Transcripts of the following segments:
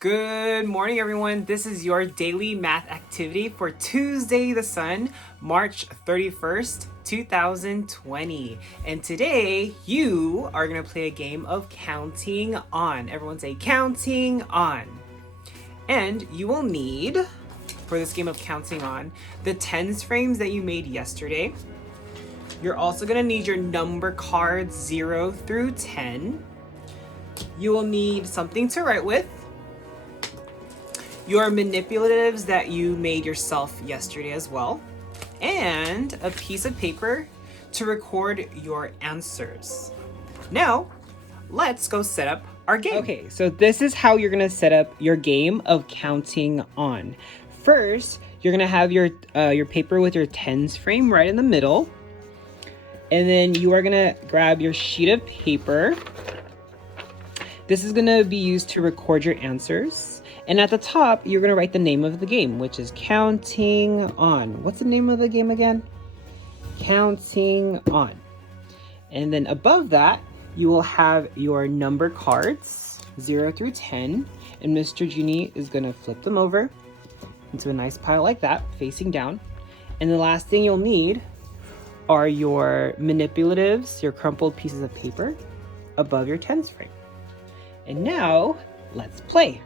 Good morning, everyone. This is your daily math activity for Tuesday the Sun, March 31st, 2020. And today you are going to play a game of counting on. Everyone say counting on. And you will need, for this game of counting on, the tens frames that you made yesterday. You're also going to need your number cards 0 through 10. You will need something to write with, your manipulatives that you made yourself yesterday as well, and a piece of paper to record your answers. Now, let's go set up our game. Okay, so this is how you're gonna set up your game of counting on. First, you're gonna have your paper with your tens frame right in the middle, and then you are gonna grab your sheet of paper. This is gonna be used to record your answers. And at the top, you're gonna write the name of the game, which is Counting On. What's the name of the game again? Counting On. And then above that, you will have your number cards, 0 through 10. And Mr. Genie is gonna flip them over into a nice pile like that, facing down. And the last thing you'll need are your manipulatives, your crumpled pieces of paper above your tens frame. And now, let's play.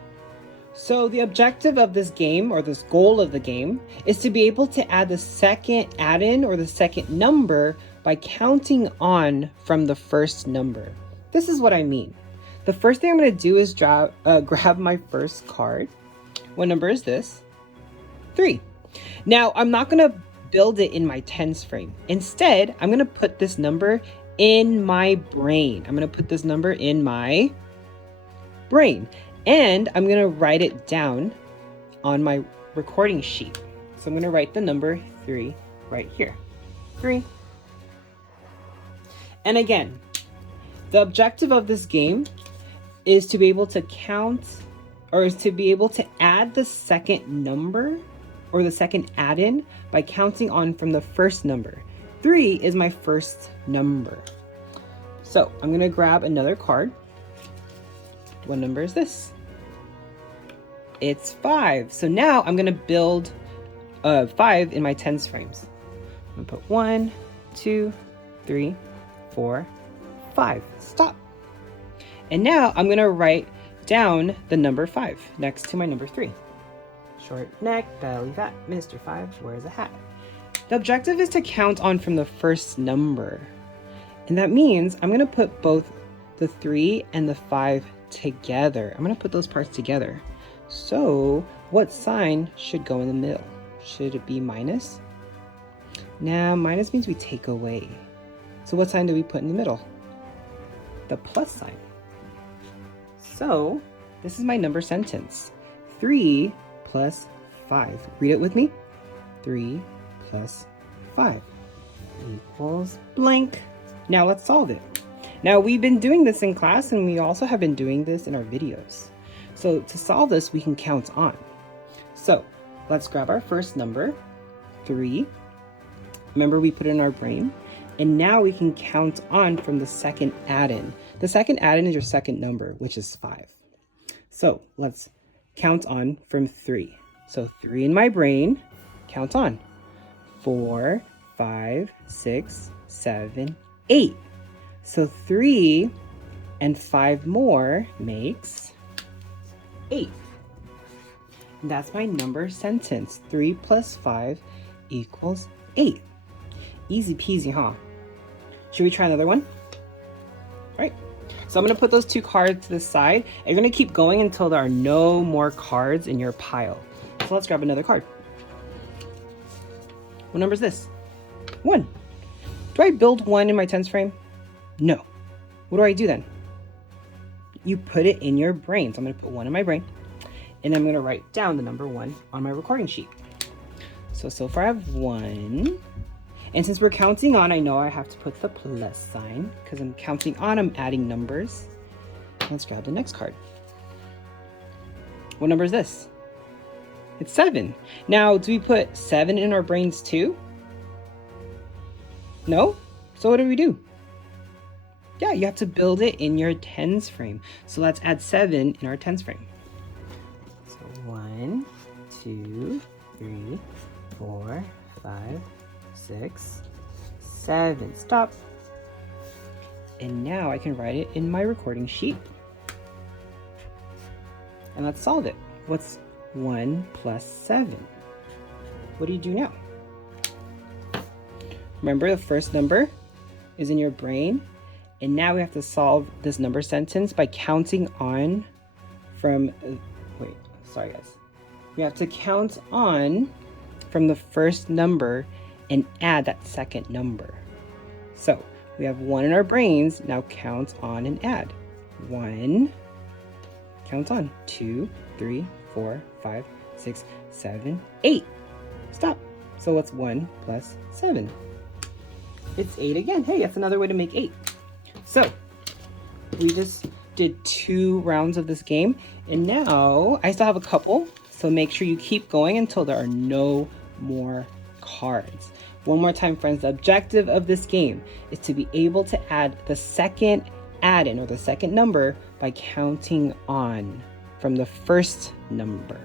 So the objective of this game, or this goal of the game, is to be able to add the second add-in or the second number by counting on from the first number. This is what I mean. The first thing I'm going to do is grab my first card. What number is this? 3. Now, I'm not going to build it in my tens frame. Instead, I'm going to put this number in my brain. I'm going to put this number in my brain. And I'm going to write it down on my recording sheet. So I'm going to write the number 3 right here. 3. And again, the objective of this game is to be able to count, or is to be able to add the second number or the second add-in by counting on from the first number. 3 is my first number. So I'm going to grab another card. What number is this? It's 5. So now I'm going to build 5 in my tens frames. I'm going to put 1, 2, 3, 4, 5. Stop. And now I'm going to write down the number 5 next to my number 3. Short neck, belly fat, Mr. 5 wears a hat. The objective is to count on from the first number. And that means I'm going to put both the 3 and the 5 together. I'm going to put those parts together. So what sign should go in the middle? Should it be minus? Now, minus means we take away. So what sign do we put in the middle? The plus sign. So this is my number sentence. 3 plus 5. Read it with me. 3 plus 5 equals blank. Now let's solve it. Now, we've been doing this in class, and we also have been doing this in our videos. So to solve this, we can count on. So let's grab our first number, 3. Remember, we put it in our brain. And now we can count on from the second add-in. The second add-in is your second number, which is 5. So let's count on from 3. So 3 in my brain, count on. 4, 5, 6, 7, 8. So 3 and 5 more makes 8. And that's my number sentence. 3 plus 5 equals 8. Easy peasy, huh? Should we try another one? All right. So I'm going to put those 2 cards to the side. And you're going to keep going until there are no more cards in your pile. So let's grab another card. What number is this? 1. Do I build 1 in my tens frame? No. What do I do then? You put it in your brain. So I'm going to put 1 in my brain. And I'm going to write down the number 1 on my recording sheet. So far I have 1. And since we're counting on, I know I have to put the plus sign. Because I'm counting on, I'm adding numbers. Let's grab the next card. What number is this? It's 7. Now, do we put 7 in our brains too? No? So what do we do? Yeah, you have to build it in your tens frame. So let's add 7 in our tens frame. 2, 3, 4, 5, 6, 7. Stop. And now I can write it in my recording sheet. And let's solve it. What's 1 plus 7? What do you do now? Remember, the first number is in your brain. And now we have to solve this number sentence by counting on from, wait, sorry guys. We have to count on from the first number and add that second number. So we have 1 in our brains, now count on and add. 1, count on, 2, 3, 4, 5, 6, 7, 8. Stop. So what's 1 plus 7? It's 8 again. Hey, that's another way to make 8. So we just did 2 rounds of this game, and now I still have a couple, so make sure you keep going until there are no more cards. One more time, friends, the objective of this game is to be able to add the second add-in or the second number by counting on from the first number.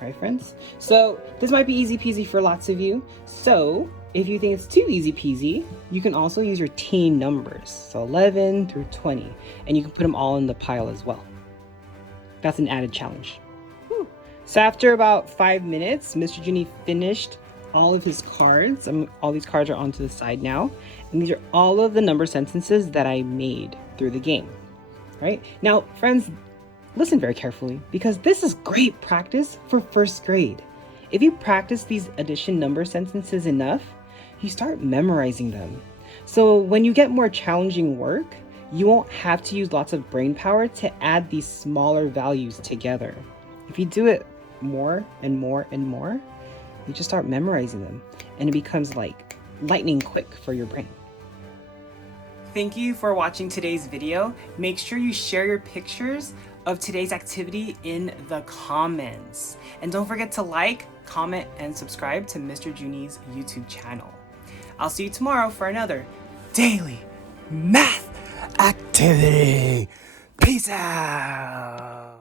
All right, friends? So this might be easy peasy for lots of you. So if you think it's too easy peasy, you can also use your teen numbers. So 11 through 20, and you can put them all in the pile as well. That's an added challenge. Whew. So after about 5 minutes, Mr. Junie finished all of his cards. All these cards are onto the side now. And these are all of the number sentences that I made through the game. Right? Now, friends, listen very carefully, because this is great practice for first grade. If you practice these addition number sentences enough, you start memorizing them. So when you get more challenging work, you won't have to use lots of brain power to add these smaller values together. If you do it more and more and more, you just start memorizing them, and it becomes like lightning quick for your brain. Thank you for watching today's video. Make sure you share your pictures of today's activity in the comments. And don't forget to like, comment, and subscribe to Mr. Junie's YouTube channel. I'll see you tomorrow for another daily math activity. Peace out.